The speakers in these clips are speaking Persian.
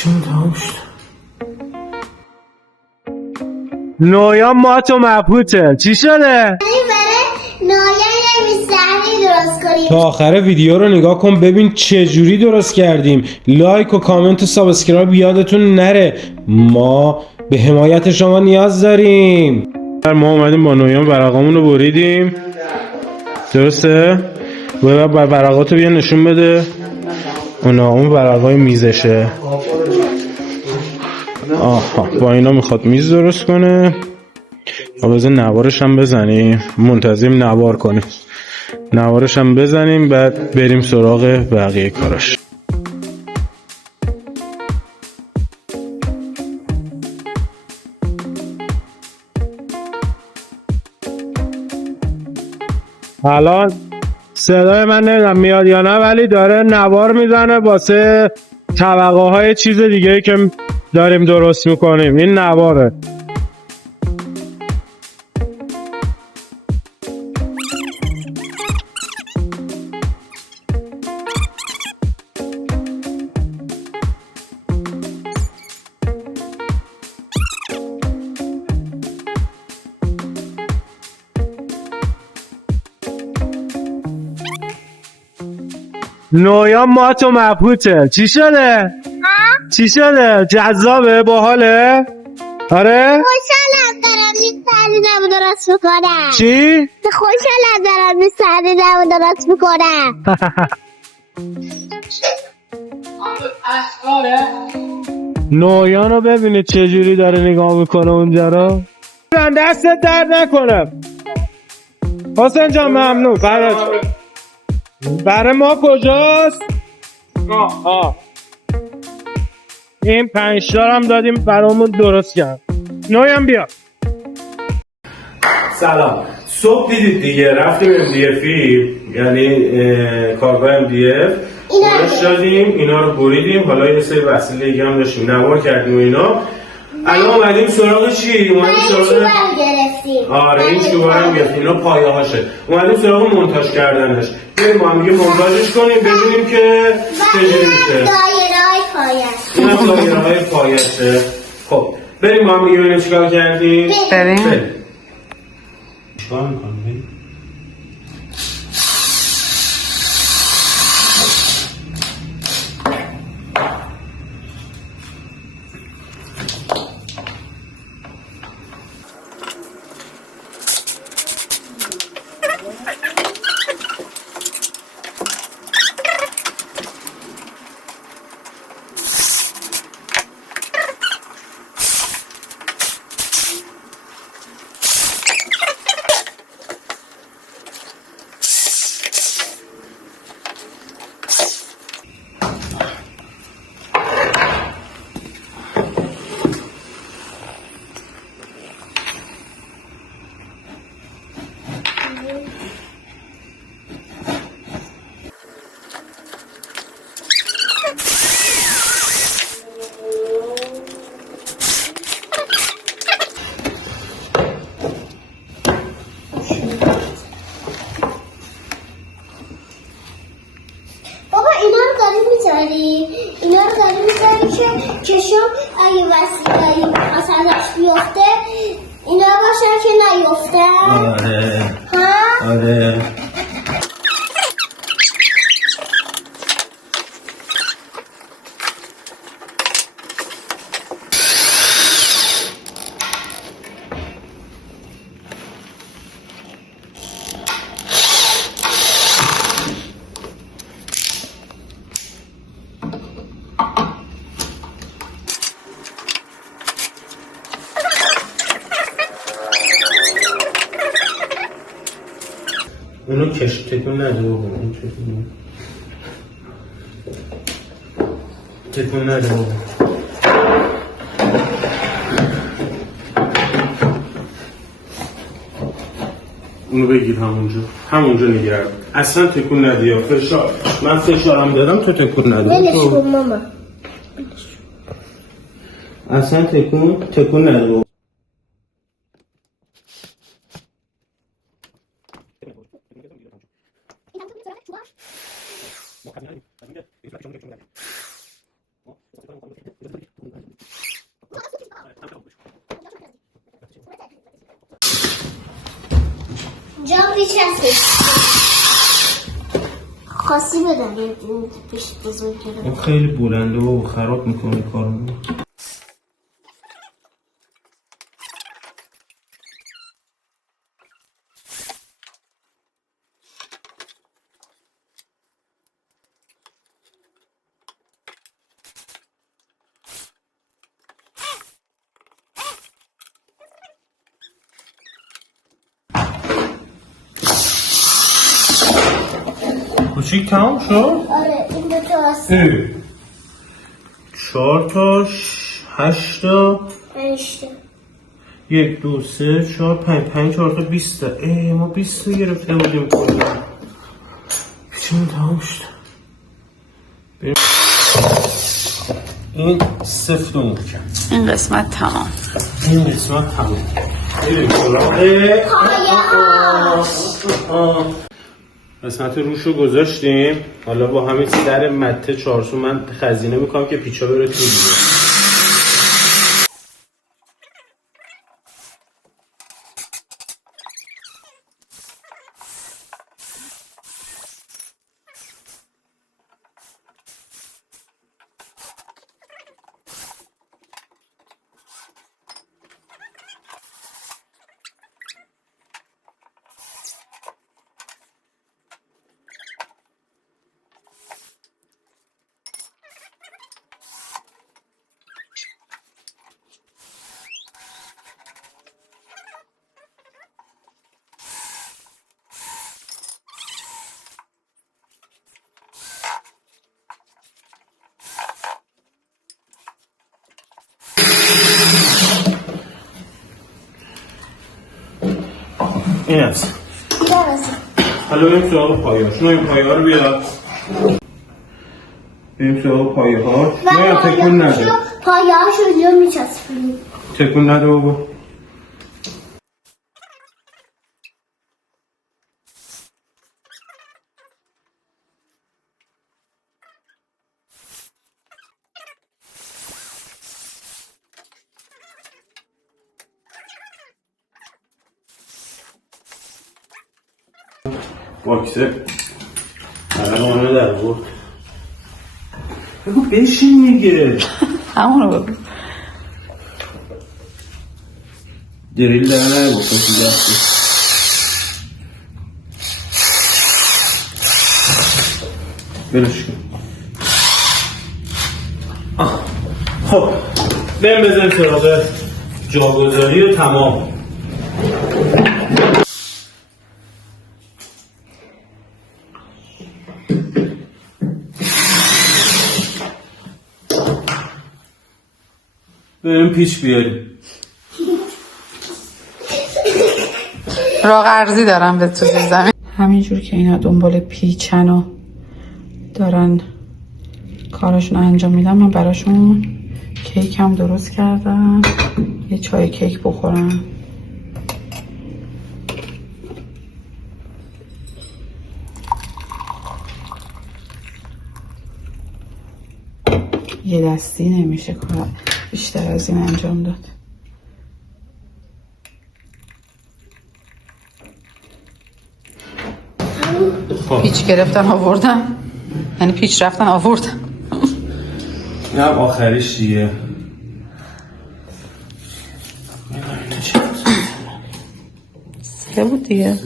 چون تمام شد. نویان ما تو مبهوته. چی شده؟ تا آخر ویدیو رو نگاه کن ببین چه جوری درست کردیم. لایک و کامنت و سابسکرایب یادتون نره، ما به حمایت شما نیاز داریم. ما اومدیم با نویان ورقامون رو بریدیم، درسته؟ ورقاتو بیا نشون بده. اون ورقای میزشه. آها، با اینا میخواد میز درست کنه. بذار نوارش هم بزنیم، منتظریم نوار کنیم. نوارش هم بزنیم بعد بریم سراغ بقیه کاراش. الان صدای من نمیدونم میاد یا نه، ولی داره نوار میزنه واسه طبقه های چیز دیگه که داریم درست میکنیم. این نواره. نویان ما تو مبهوته. چی شده؟ چی شده؟ جذابه؟ باحاله؟ آره؟ خوشحالم دارم این سردیدم درست میکنم. چی؟ خوشحالم دارم این سردیدم درست میکنم. نویان رو ببینید چجوری داره نگاه میکنه اونجا رو. دستت درد نکنه حسین جان، ممنون. برای ما کجاست؟ این 5 تا هم دادیم برامون درست کرد. نویان بیا. سلام. صبح دیدید دیگه رفتیم MDFی، یعنی کارگاه MDF برش دادیم، اینا رو بریدیم. حالا یه سری وسیله دیگه هم داشتیم نوار کردیم و اینا. الان اومدیم سراغ چی؟ اومدیم سراغ آره این چوبا رو گرفتیم، اینا پایه هاشه. اومدیم سراغ مونتاژ کردنش. بریم با هم دیگه مونتاژش کنیم ببینیم که چجوری میشه. دایره‌های پایش. اینا دایره‌های پایشه. خب بریم با هم دیگه ببینیم چیکار کردیم. بریم. چیکار می‌کنیم؟ اینا رو داریم میذاریم که کشم اگه وسیله ازش بیفته اینا باشن که نیفتن. آره ها؟ آره. اونو تکون نده بابا، اون تکون نده بابا. اونو بگیر همونجا نگرد، اصلا تکون ندی یا فشار. من فشارم دادم تو تکون نده. ولش کن ماما، اصلا تکون نده بابا. جا پیش هستش خاصی بدن یه پیش بزرگ کرده این خیلی بلنده و خراب میکنه کارمون. کوچیک تمام شد؟ آره این دوتا هست 4 تاش 8 تا 1 2 3 4 5 4 تا 20 تا ما 20 تا گرفته بودیم کلا چون تمام شد. این سفت و محکم. این قسمت تمام. این قسمت تمام. بریم سراغ قسمت روش رو گذاشتیم. حالا با همین سر مته چارسو من خزینه میکنم که پیچا بره تو دیگه. این هست. حالا بریم سراغ پایه. شما این پایه ها رو بیار. بریم سراغ پایه ها. نه تکون نده. پایه ها شو اینجا میچسبونیم. تکون نده بابا. باکسه قلمانه در بود. بگو بشین دیگه. همون رو بگو. دریل در نگفتم تو دستی. بلش کن. خب بریم بزنیم سراغ جاگذاری و تمام. بریم پیچ بیاریم. راه ارزی دارم به تو زمین. همینجور که اینا دنبال پیچن و دارن کارشون انجام میدم من براشون کیک هم درست کردم. یه چای کیک بخورم. یه دستی نمیشه کار بیشتر از این انجام داد. پیچ گرفتن آوردن، یعنی پیچ رفتن آوردن. نه آخریش دیگه. سه بود دیگه.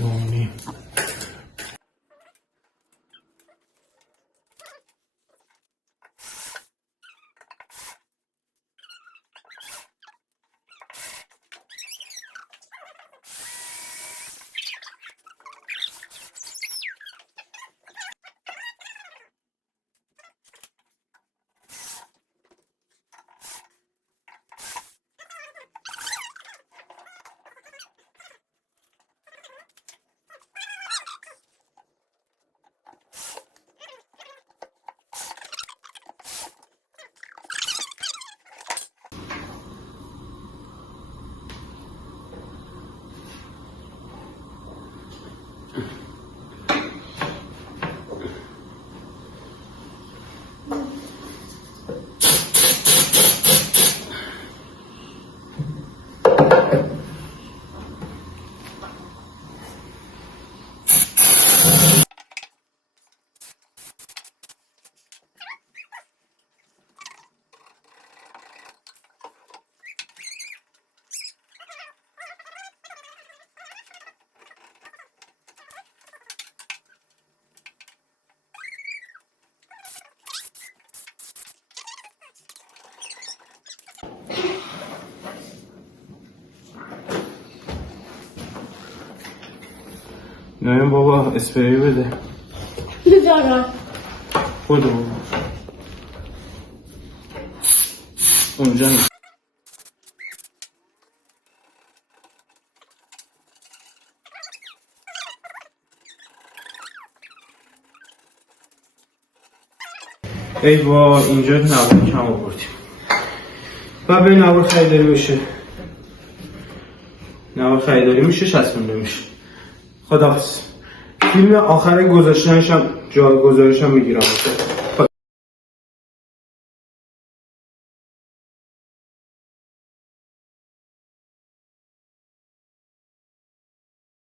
نه بابا اسپری بده میذارم خودو اونجا نیست. ای با اینجا نوار کم آوردیم و به نوار خریداری بشه. نوار خریداری میشه 60 میشه. خداحافظ. فیلم آخر گذاشتنشم جا گذارشم میگیرم.